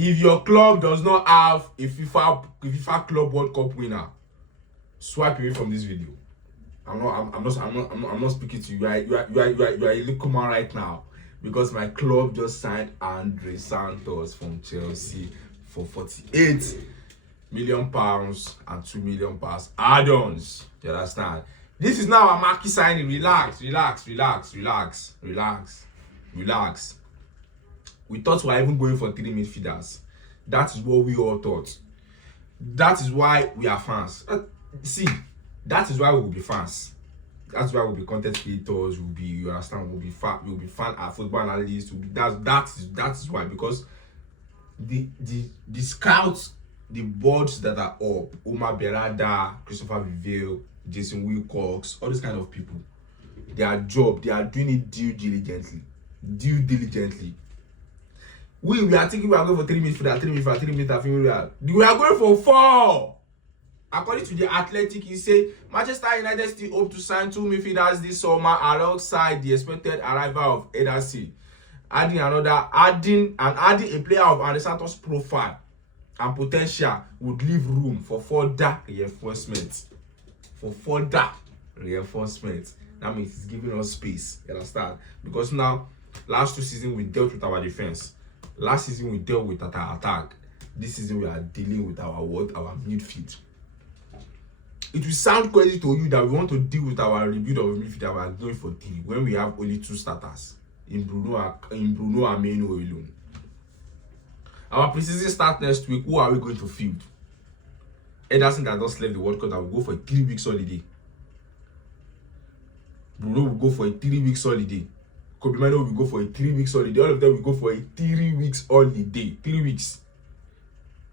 If your club does not have a FIFA Club World Cup winner, swipe away from this video. I'm not speaking to you. You are a little man right now because my club just signed Andrey Santos from Chelsea for £48 million and £2 million add-ons. You understand? This is now a marquee signing. Relax. We thought we were even going for 3 midfielders. That is what we all thought. That is why we are fans. See, that is why we will be fans. That's why we'll be content creators. We'll be, you understand? We'll be fan at football analysts. That is why, because the scouts, the boards that are up, Omar Berada, Christopher Vivale, Jason Wilcox, all these kind of people, their job, they are doing it due diligently. We are thinking we are going for 3 midfielder. We are going for 4. According to the Athletic, he said Manchester United still hope to sign 2 midfielders this summer alongside the expected arrival of Ederson, adding a player of Andrey Santos' profile and potential would leave room for further reinforcement. That means it's giving us space. You understand? Because now, last 2 seasons we dealt with our defense. Last season we dealt with our attack. This season we are dealing with our midfield. It will sound crazy to you that we want to deal with our rebuild of midfield that we are going for 3 when we have only 2 starters in Bruno and Meno alone. Our preseason start next week. Who are we going to field? Ederson that just left the World Cup that will go for a 3 weeks holiday. Bruno will go for a 3 weeks holiday. Kobe Mino will go for a 3 weeks holiday. All of them will go for a 3 weeks holiday. 3 weeks.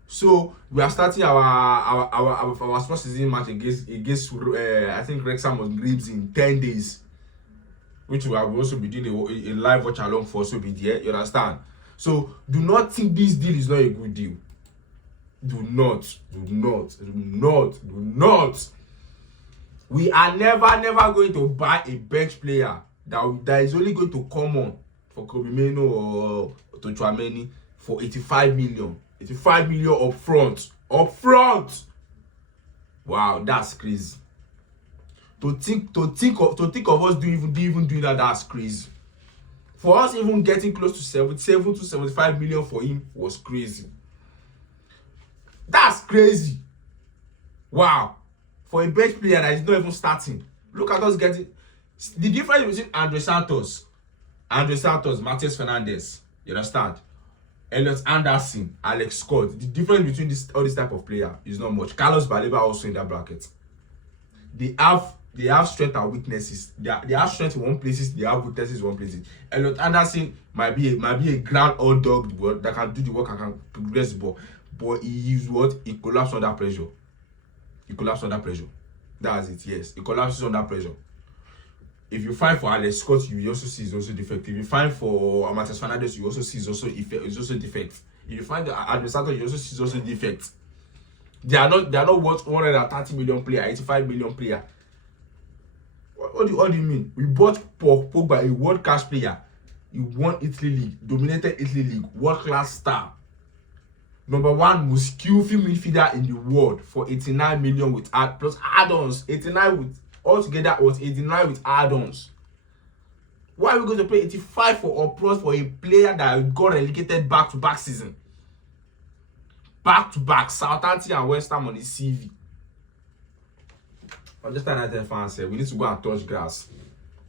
So we are starting our first season match against I think Wrexham or Leeds in 10 days, which we will also be doing a live watch along for. So be there. You understand? So do not think this deal is not a good deal. Do not. We are never going to buy a bench player that is only going to come on for Kobe Mino or Tchouaméni for 85 million. 85 million up front. Wow, that's crazy. To think of us doing that, that's crazy. For us even getting close to 77 to 75 million for him was crazy. That's crazy. Wow. For a bench player that is not even starting. Look at us getting the difference between Andrey Santos, Matheus Fernandes, you understand? Elliot Anderson, Alex Scott. The difference between all this type of player is not much. Carlos Baleba also in that bracket. They have strength and weaknesses. They have strength in one places. They have weaknesses in one places. Elliot Anderson might be a grand old dog that can do the work and can progress the ball, but he is what? He collapses under pressure. That's it. Yes, he collapses under pressure. If you find for Alex Scott, you also see he's also defect. If you find for Matheus Fernandes, you also see he's also defect. If you find the Andrey Santos, you also see he's also defect. They are not worth 130 million player, 85 million player. What do you mean? We bought Pogba, a world class player. He won Italy League, dominated Italy League, world class star. Number 1 most skillful midfielder in the world for 89 million with plus add-ons. 89 with altogether was 89 with add-ons. Why are we going to pay 85 for plus for a player that got relegated back-to-back season? Back-to-back, Southampton and West Ham on the CV. Understand that, fans? We need to go and touch grass.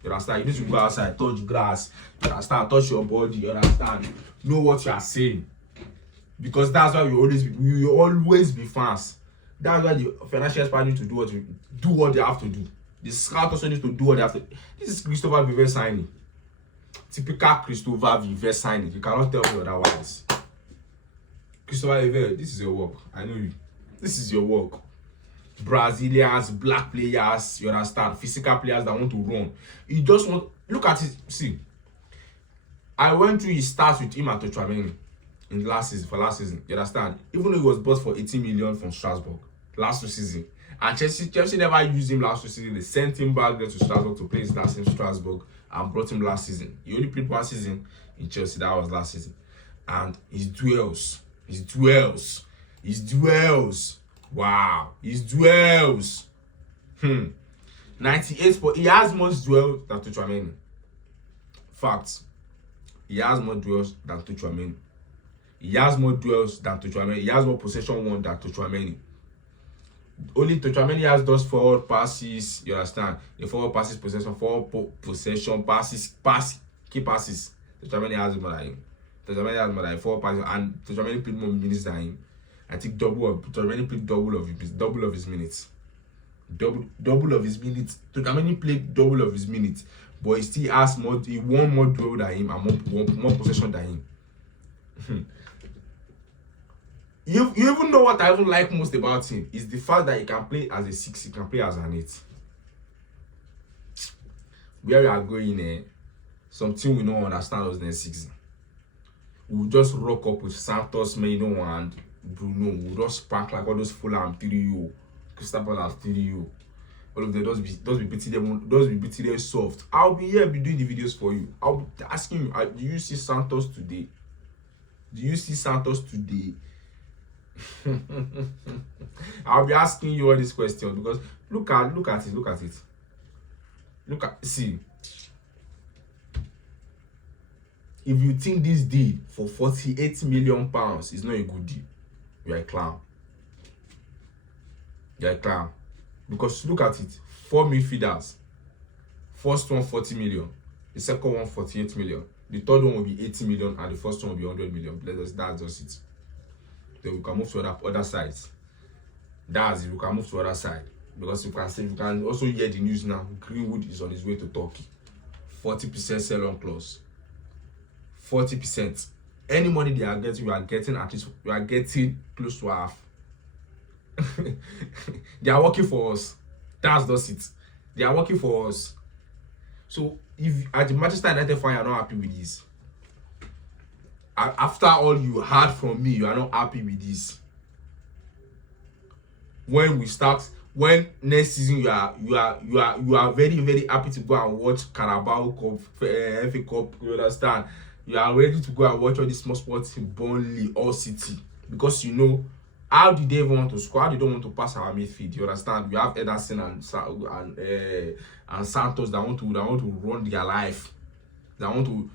You understand? You need to go outside, touch grass. You understand? Touch your body. You understand? Know what you are saying. Because that's why we will always be fans. That's why the financial experts need to do what they have to do. The scout also needs to do what they have to do. This is Christopher Vivale signing. Typical Christopher Vivale signing. You cannot tell me otherwise. Christopher Vivale, this is your work. I know you. This is your work. Brazilians, black players, you understand? Physical players that want to run. You just want. Look at it. See, I went through his stats with him at Tchouaméni in last season. You understand? Even though he was bought for 18 million from Strasbourg last season, and Chelsea never used him last season. They sent him back there to Strasbourg to play his last in Strasbourg and brought him last season. He only played 1 season in Chelsea. That was last season, and his duels. His duels. His duels. Wow. His duels. 98 he has more duels than Tuchouameni. Facts. He has more duels than Tuchouameni. He has more duels than Tuchouameni. He has more possession won than Tuchouameni. Only Tuchouameni has those forward passes, you understand? The forward passes, possession, possession, key passes. Tuchouameni has more than him. Tuchouameni has more than 4 passes, and Tuchouameni played more minutes than him. I think Tuchouameni played double of his minutes. Double of his minutes. Tuchouameni played double of his minutes, but he still has more. He won more duel than him and more possession than him. You even know what I even like most about him is the fact that he can play as a 6, he can play as an 8. Where we are going, something we don't understand us next season. We'll just rock up with Santos, Meno, and Bruno. We'll just spark like all those Fulham 3-0, Crystal Palace 3-0. All of them, those be beating them soft. I'll be here, be doing the videos for you. I'll be asking you, do you see Santos today? Do you see Santos today? I'll be asking you all these questions because look at it. See, if you think this deal for £48 million is not a good deal, you're a clown. You're a clown. Because look at it, 4 midfielders. First one 40 million, the second one 48 million, the third one will be 80 million, and the first one will be 100 million. That's just it. Then we can move to other sides. That's it. We can move to other side because you can also hear the news now. Greenwood is on his way to Turkey. 40% sell-on clause. 40%. Any money they are getting, we are getting close to half. They are working for us. That's just it. They are working for us. So if at the Manchester United fan, you are not happy with this. After all you heard from me, you are not happy with this. When next season you are very, very happy to go and watch Carabao Cup, FA Cup, you understand? You are ready to go and watch all these small sports in Burnley or City because you know how did they want to score? How they don't want to pass our midfield? You understand? We have Ederson and Santos that want to run their life. That want to.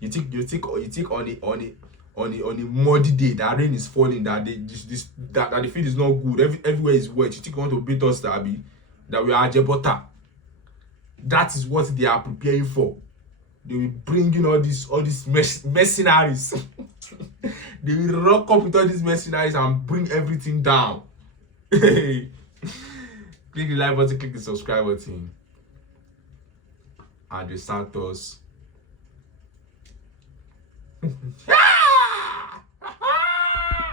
you think on a muddy day that rain is falling, that the field is not good, everywhere is wet. You think you want to beat us that we are Jebota? That is what they are preparing for. They will bring in all these mercenaries. They will rock up with all these mercenaries and bring everything down. Click the like button, click the subscribe button. Andrey Santos.